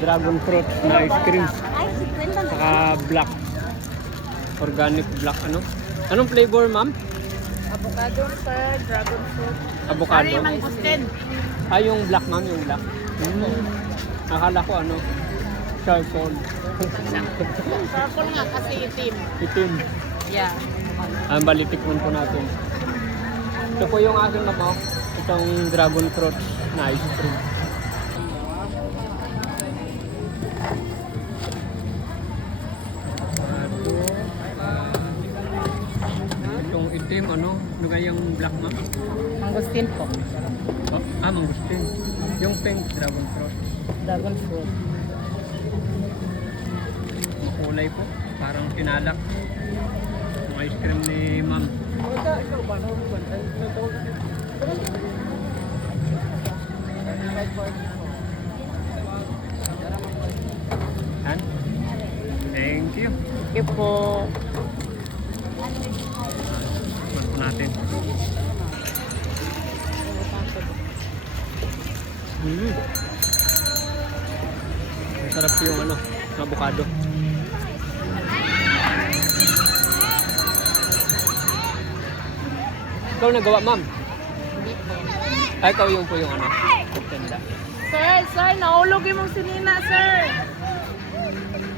dragon fruit na ice cream. Saka black. Organic black ano. Anong flavor, ma'am? Avocado, sir. Dragon fruit. Avocado. Yung mangustin? Ah, yung black, ma'am, yung black. Mm. Akala ko ano, charcoal. Purple nga kasi itim. Itim. Yeah. Ah, bali, tikman po natin. Ito po yung aking mama. Itong dragon fruit na ice cream. Itim, ano? Ano kaya yung black ma'am? Mangustin po. Oh, ah, mangustin. Yung pink dragon fruit. Dragon fruit. Kulay po. Parang pinalak. Yung ice cream ni ma'am. Han? Thank you. Thank you po. Mm. Masarap yung ano, avocado. Ikaw nagawa, ma'am. Ay, ikaw yung po yung ano. Ganda. Sir, sir, nahulog yung sinina, sir.